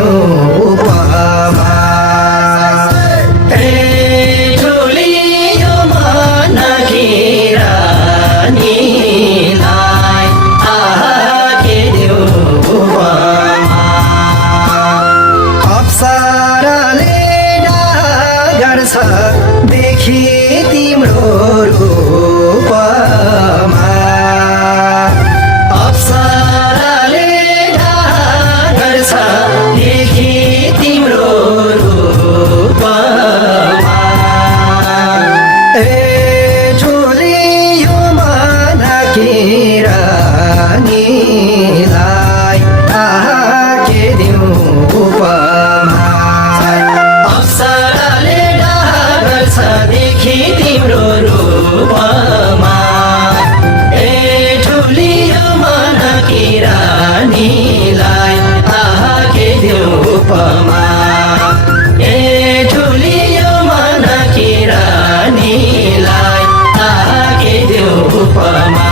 दिउँ उपमा ठुली यो मनकी रानीलाई के दिउँ उपमा अप्सराले गर्छ देखि तिम्रो रूपमा अप्सराले गर्छ देखि तिम्रो रूपमा ठुली यो मनकी रानीलाई के दिउँ उपमा अप्सराले गर्छ देखि तिम्रो रूपमा ठुली यो मनकी रानीलाई के दिउँ उपमा ठुली यो मनकी रानीलाई के दिउँ उपमा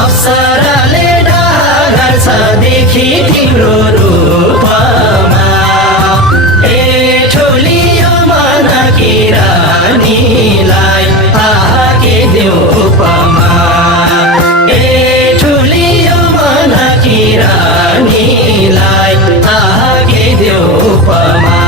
अप्सराले गर्छ देखि तिम्रो रूपमा ठुली यो मनकी रानीलाई के दिउँ उपमा ठुली यो मनकी रानीलाई के दिउँ उपमा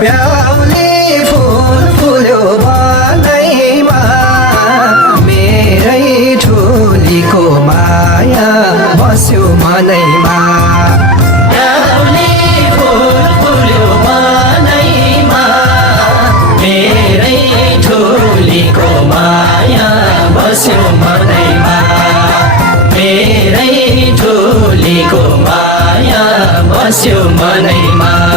ब्याउने फुल फुल्यो मनैमा मेरै ठुलीको माया बस्यो मनैमा ब्याउने फुल फुल्यो मनैमा मेरै ठुलीको माया बस्यो मनैमा मेरै ठुलीको माया बस्यो मनैमा